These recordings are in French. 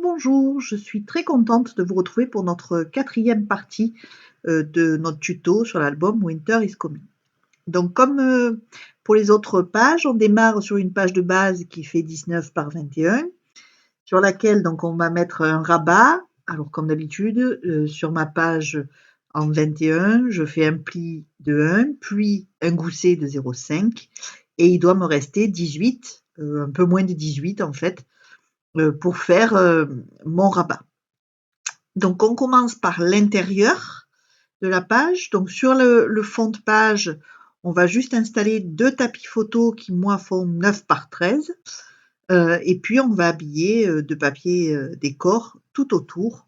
Bonjour, je suis très contente de vous retrouver pour notre quatrième partie de notre tuto sur l'album Winter is Coming. Donc comme pour les autres pages, on démarre sur une page de base qui fait 19 par 21, sur laquelle donc on va mettre un rabat. Alors comme d'habitude, sur ma page en 21, je fais un pli de 1, puis un gousset de 0,5 et il doit me rester 18, un peu moins de 18 en fait, pour faire mon rabat. Donc on commence par l'intérieur de la page. Donc sur le fond de page, on va juste installer 2 tapis photos qui moi font 9 par 13. Et puis on va habiller de papier décor tout autour.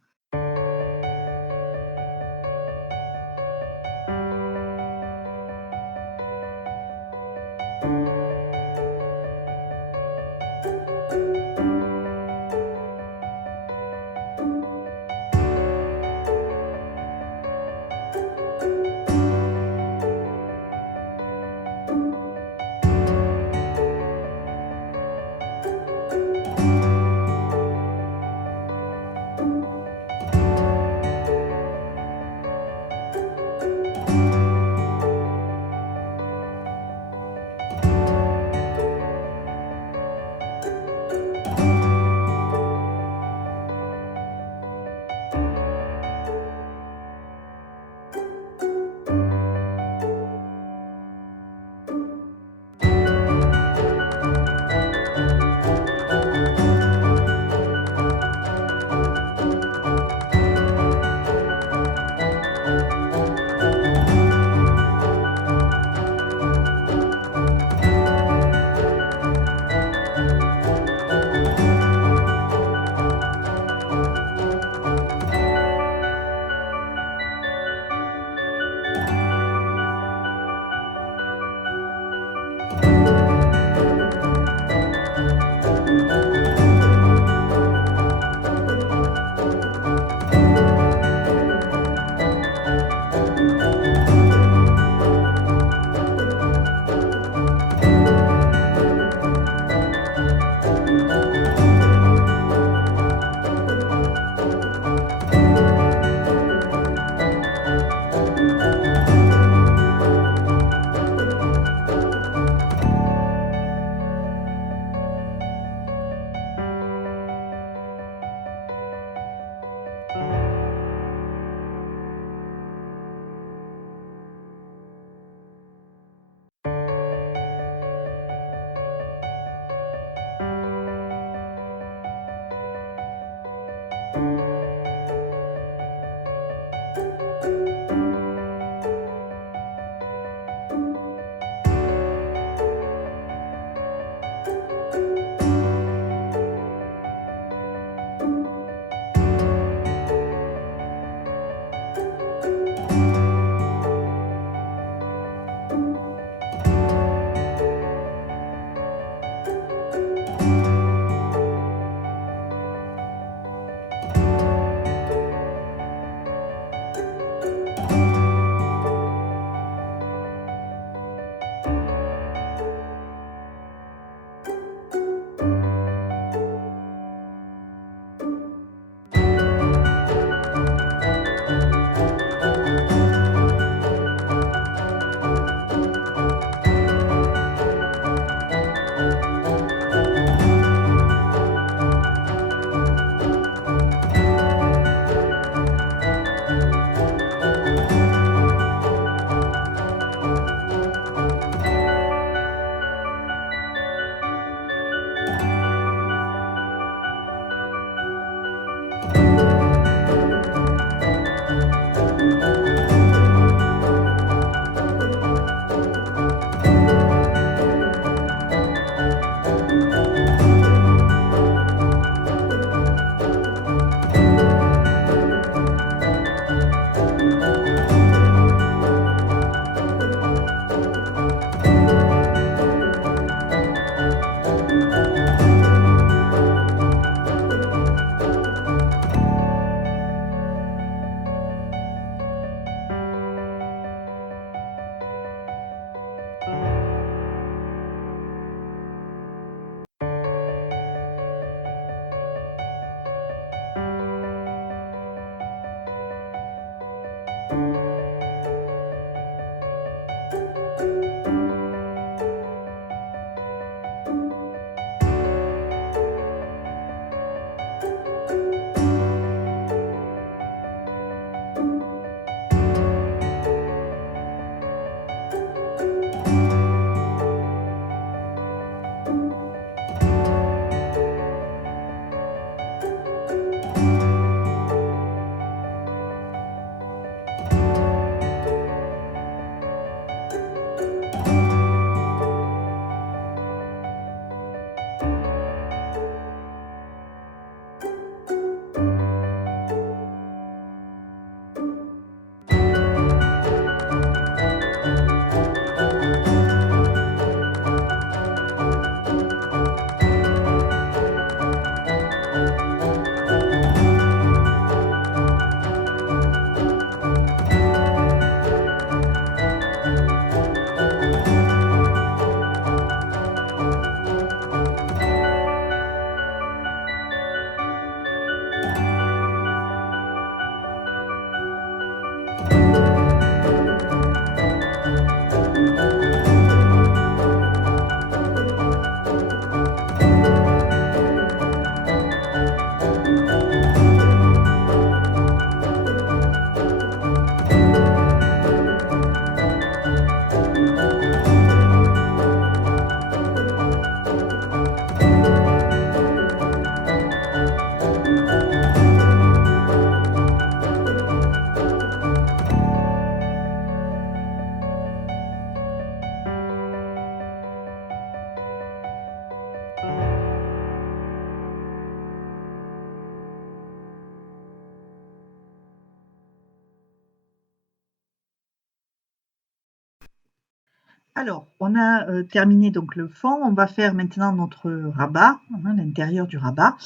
Alors, on a terminé donc le fond. On va faire maintenant notre rabat, hein, l'intérieur du rabat.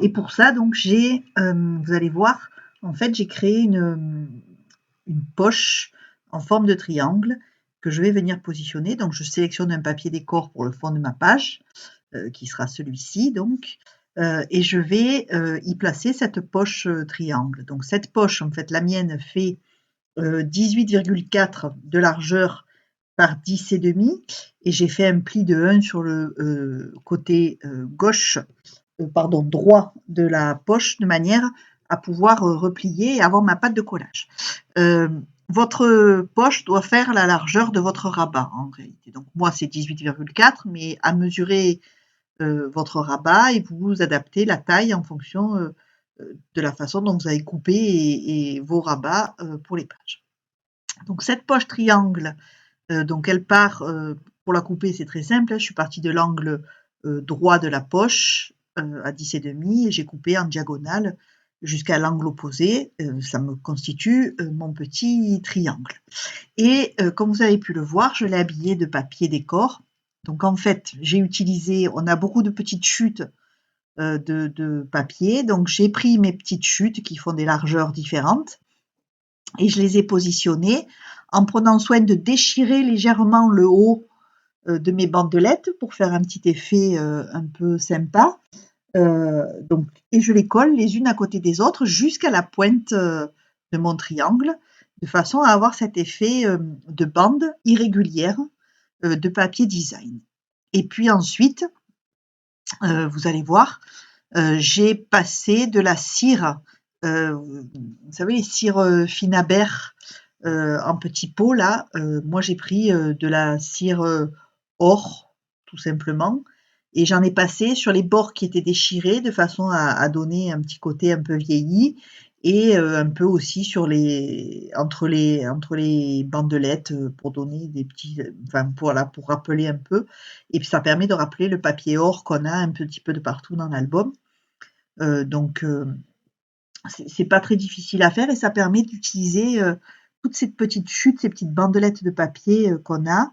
Et pour ça, donc, vous allez voir, en fait, j'ai créé une poche en forme de triangle que je vais venir positionner. Donc, je sélectionne un papier décor pour le fond de ma page, qui sera celui-ci, donc. Et je vais y placer cette poche triangle. Donc, cette poche, en fait, la mienne fait 18,4 de largeur par 10 et demi, et j'ai fait un pli de 1 sur le côté droit de la poche, de manière à pouvoir replier et avoir ma pâte de collage. Votre poche doit faire la largeur de votre rabat en réalité. Donc moi c'est 18,4, mais à mesurer votre rabat et vous adaptez la taille en fonction de la façon dont vous avez coupé et vos rabats pour les pages. Donc cette poche triangle, donc elle part, pour la couper c'est très simple, hein, je suis partie de l'angle droit de la poche à 10 et demi et j'ai coupé en diagonale jusqu'à l'angle opposé, ça me constitue mon petit triangle. Et comme vous avez pu le voir, je l'ai habillé de papier décor. Donc en fait, on a beaucoup de petites chutes de papier, donc j'ai pris mes petites chutes qui font des largeurs différentes et je les ai positionnées en prenant soin de déchirer légèrement le haut de mes bandelettes pour faire un petit effet un peu sympa. Et je les colle les unes à côté des autres jusqu'à la pointe de mon triangle, de façon à avoir cet effet de bande irrégulière de papier design. Et puis ensuite, vous allez voir, j'ai passé de la cire, vous savez les cires Finabert en petits pots là, moi j'ai pris de la cire or tout simplement et j'en ai passé sur les bords qui étaient déchirés de façon à donner un petit côté un peu vieilli et un peu aussi entre les bandelettes pour donner des petits, enfin voilà, pour rappeler un peu. Et puis ça permet de rappeler le papier or qu'on a un petit peu de partout dans l'album. Donc c'est pas très difficile à faire et ça permet d'utiliser toutes ces petites chutes, ces petites bandelettes de papier qu'on a.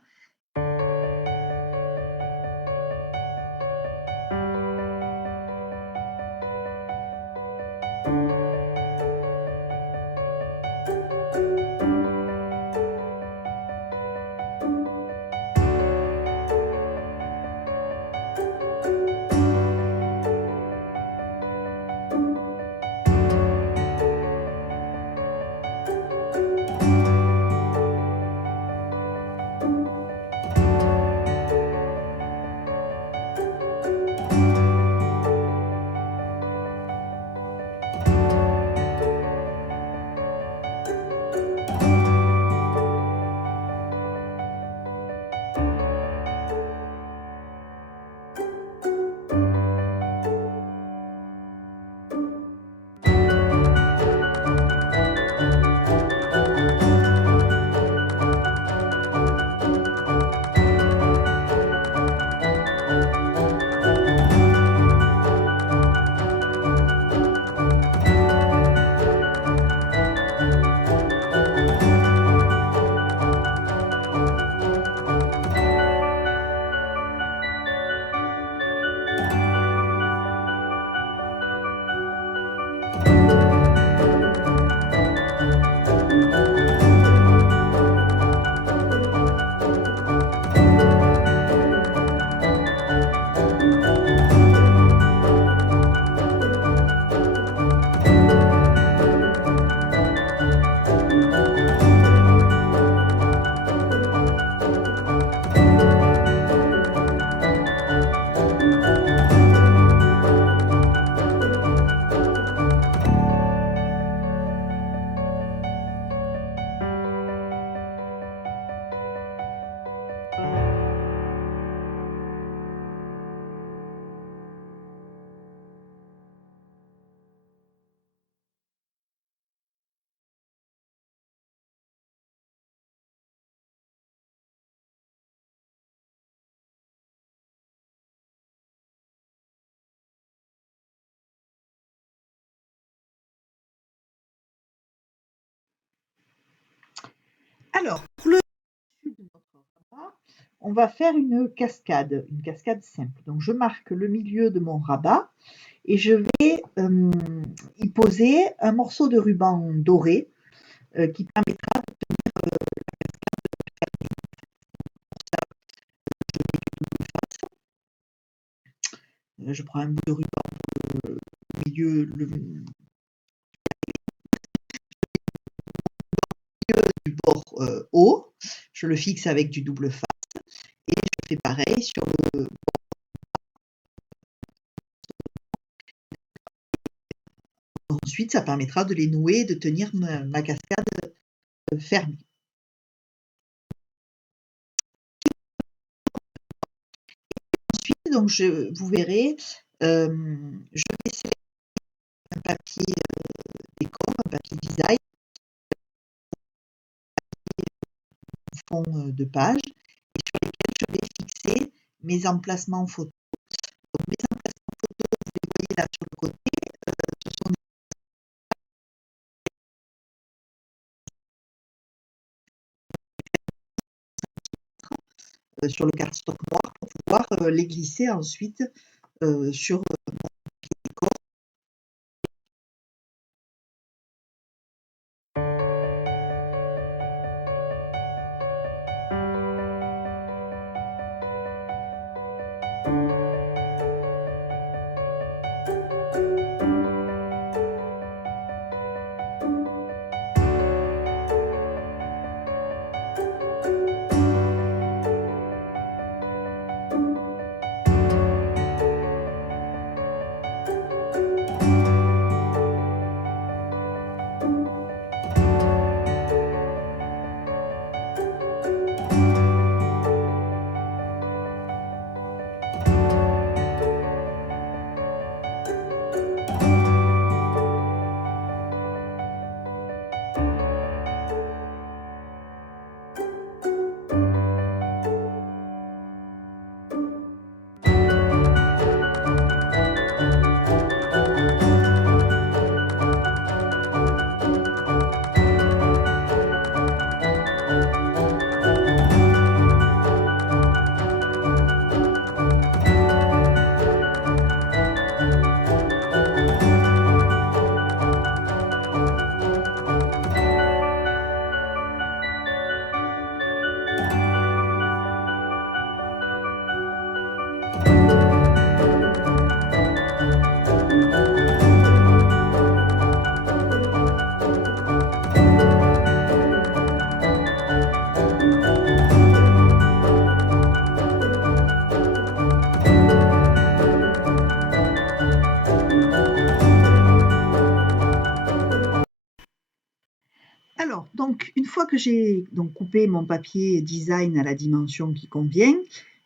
Alors, pour le dessus de notre repas, on va faire une cascade simple. Donc je marque le milieu de mon rabat et je vais y poser un morceau de ruban doré qui permettra je prends un bout de ruban au milieu, du bord haut, je le fixe avec du double face et je fais pareil sur le. Ensuite, ça permettra de les nouer et de tenir ma cascade fermée. Ensuite, donc vous verrez, je vais sélectionner un papier décor, un papier design, fond de page, et sur lesquels je vais fixer mes emplacements photos. Donc mes emplacements photos, vous les voyez là sur le côté, ce sont sur le cardstock noir pour pouvoir les glisser ensuite sur mon décor. Alors, donc, une fois que j'ai coupé mon papier design à la dimension qui convient,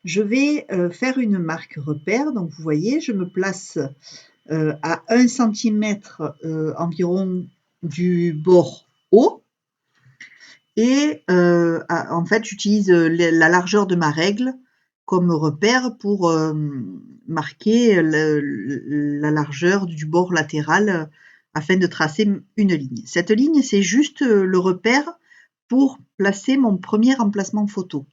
je vais faire une marque repère. Donc, vous voyez, je me place à 1 cm environ du bord haut. Et en fait, j'utilise la largeur de ma règle comme repère pour marquer la largeur du bord latéral afin de tracer une ligne. Cette ligne, c'est juste le repère pour placer mon premier emplacement photo.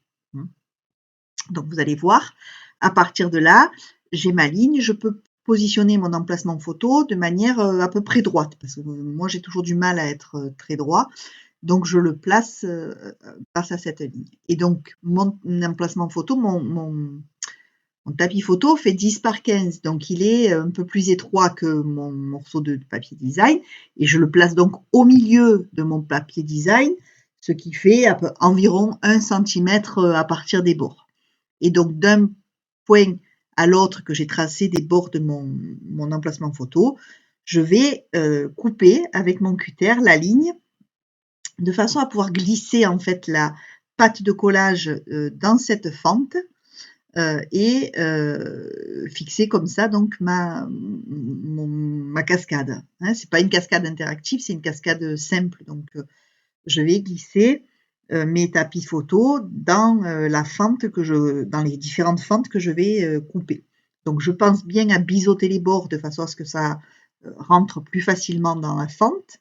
Donc, vous allez voir, à partir de là, j'ai ma ligne, je peux positionner mon emplacement photo de manière à peu près droite, parce que moi, j'ai toujours du mal à être très droit. Donc, je le place grâce à cette ligne. Et donc, mon emplacement photo, mon tapis photo fait 10 par 15. Donc, il est un peu plus étroit que mon morceau de papier design. Et je le place donc au milieu de mon papier design, ce qui fait environ 1 cm à partir des bords. Et donc, d'un point à l'autre que j'ai tracé des bords de mon emplacement photo, je vais couper avec mon cutter la ligne de façon à pouvoir glisser en fait la pâte de collage dans cette fente et fixer comme ça donc ma cascade. Hein, c'est pas une cascade interactive, c'est une cascade simple. Donc je vais glisser mes tapis photos dans la fente dans les différentes fentes que je vais couper. Donc je pense bien à biseauter les bords de façon à ce que ça rentre plus facilement dans la fente.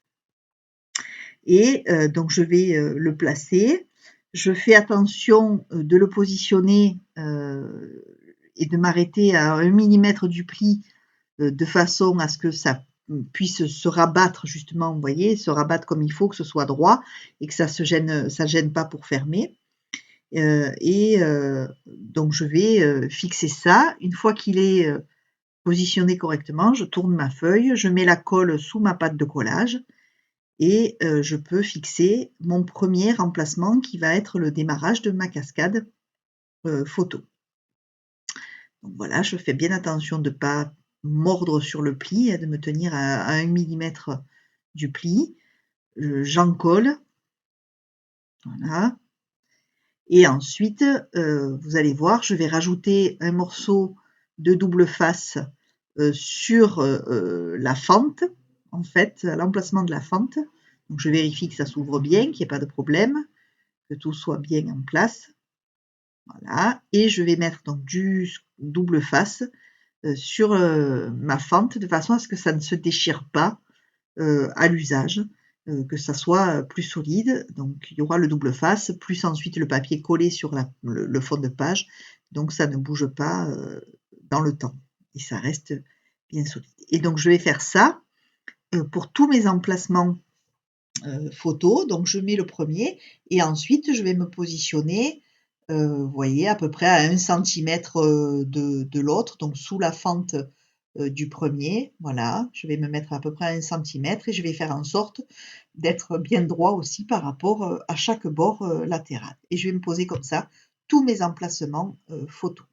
Et donc je vais le placer, Je fais attention de le positionner et de m'arrêter à 1 millimètre du pli de façon à ce que ça puisse se rabattre justement, vous voyez, se rabattre comme il faut, que ce soit droit et que ça gêne pas pour fermer. Donc je vais fixer ça. Une fois qu'il est positionné correctement, je tourne ma feuille, je mets la colle sous ma pâte de collage et je peux fixer mon premier emplacement qui va être le démarrage de ma cascade photo. Donc voilà, je fais bien attention de ne pas mordre sur le pli, de me tenir à 1 millimètre du pli. J'en colle, voilà. Et ensuite, vous allez voir, je vais rajouter un morceau de double face sur la fente, en fait, à l'emplacement de la fente. Donc je vérifie que ça s'ouvre bien, qu'il n'y ait pas de problème, que tout soit bien en place. Voilà. Et je vais mettre donc du double face sur ma fente de façon à ce que ça ne se déchire pas à l'usage, que ça soit plus solide. Donc il y aura le double face, plus ensuite le papier collé sur le fond de page, donc ça ne bouge pas dans le temps et ça reste bien solide. Et donc je vais faire ça pour tous mes emplacements photos. Donc je mets le premier et ensuite je vais me positionner, vous voyez, à peu près à 1 centimètre de l'autre, donc sous la fente du premier. Voilà, je vais me mettre à peu près à 1 centimètre et je vais faire en sorte d'être bien droit aussi par rapport à chaque bord latéral. Et je vais me poser comme ça tous mes emplacements photos.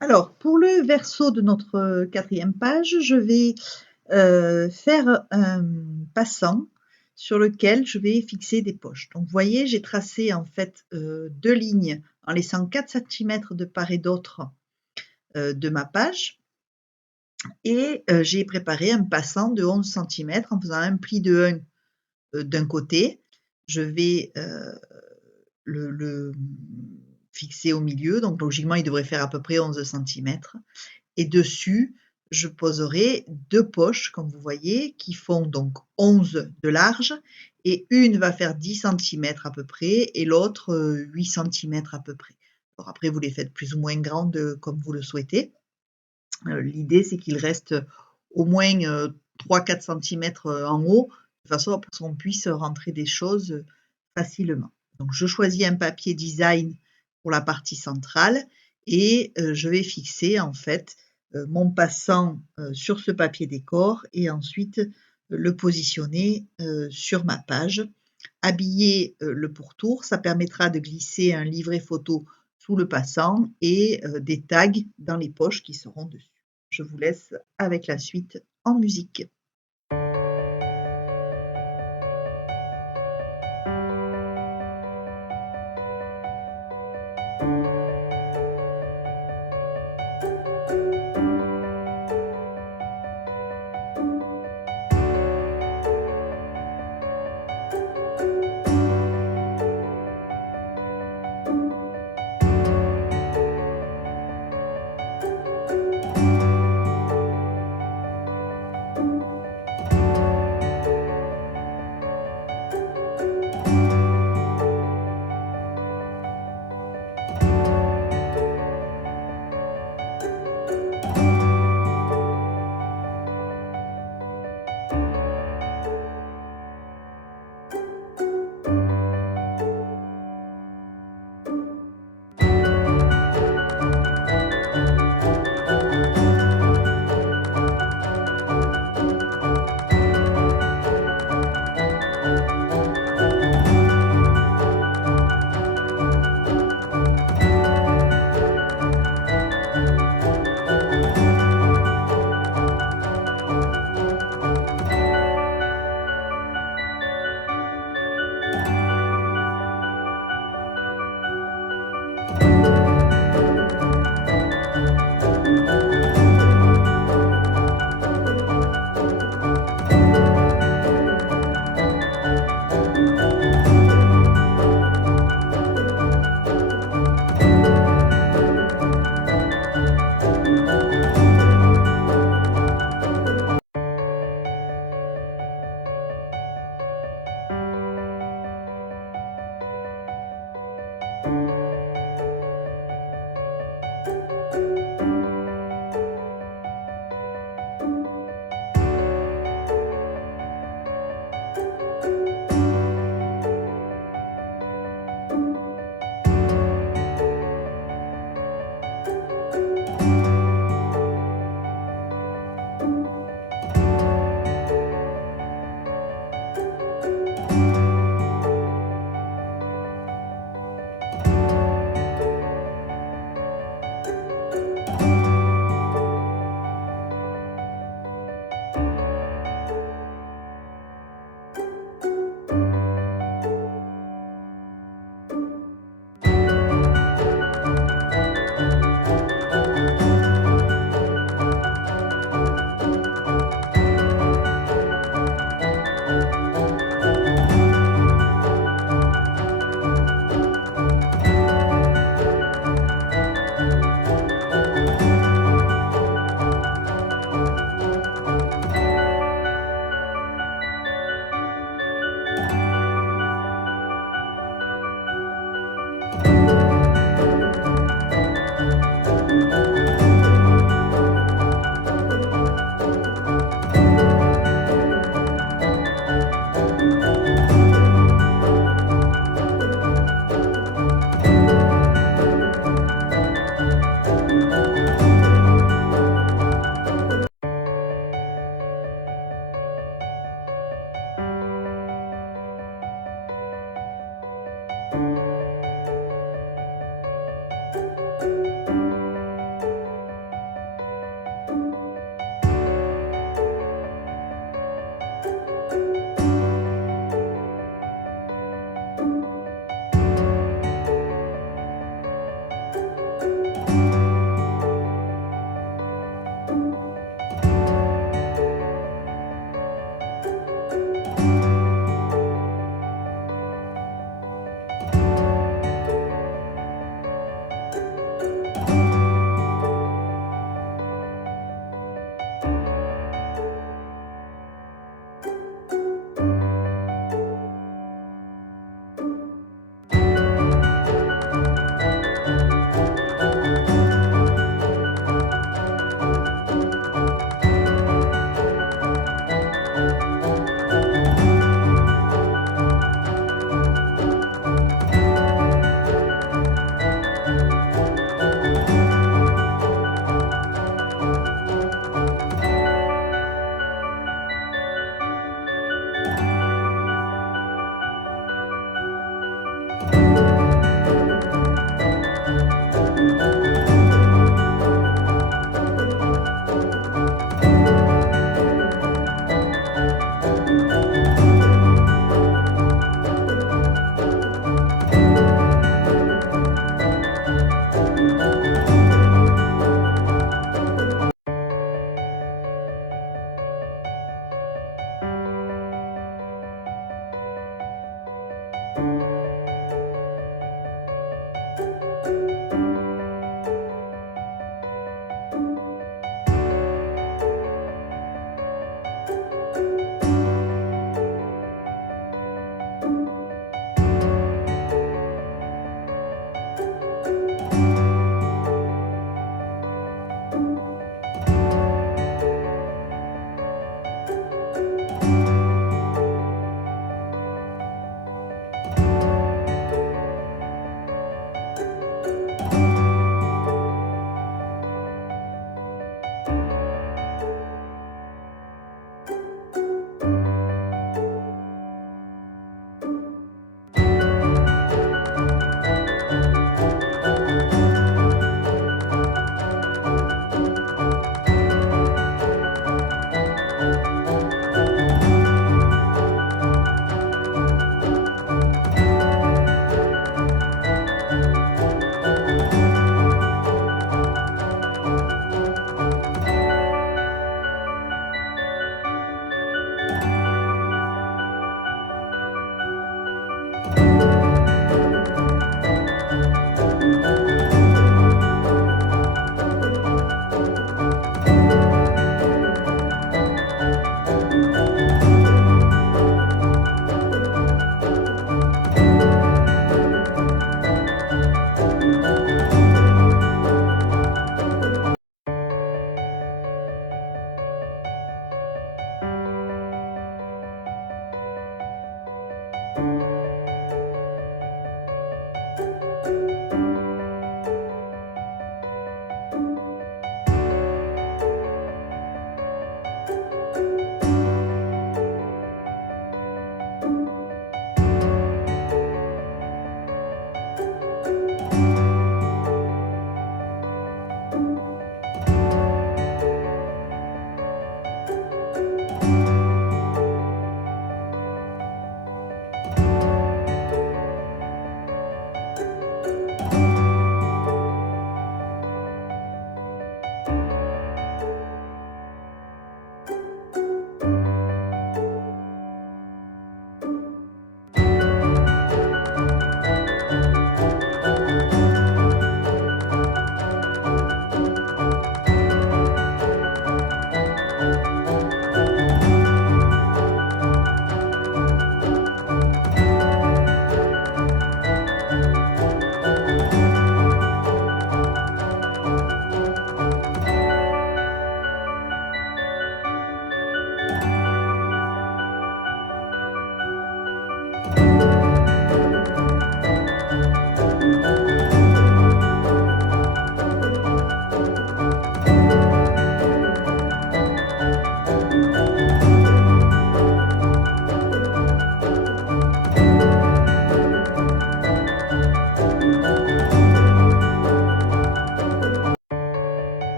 Alors, pour le verso de notre quatrième page, je vais faire un passant sur lequel je vais fixer des poches. Donc, vous voyez, j'ai tracé en fait 2 lignes en laissant 4 centimètres de part et d'autre de ma page et j'ai préparé un passant de 11 centimètres en faisant un pli de 1 d'un côté. Je vais le fixer au milieu, donc logiquement il devrait faire à peu près 11 centimètres. Et dessus, je poserai 2 poches, comme vous voyez, qui font donc 11 de large et une va faire 10 centimètres à peu près et l'autre 8 centimètres à peu près. Alors après, vous les faites plus ou moins grandes comme vous le souhaitez. L'idée, c'est qu'il reste au moins 3-4 centimètres en haut, de façon à ce qu'on puisse rentrer des choses facilement. Donc, je choisis un papier design pour la partie centrale et je vais fixer en fait mon passant sur ce papier décor et ensuite le positionner sur ma page. Habiller le pourtour, ça permettra de glisser un livret photo sous le passant et des tags dans les poches qui seront dessus. Je vous laisse avec la suite en musique.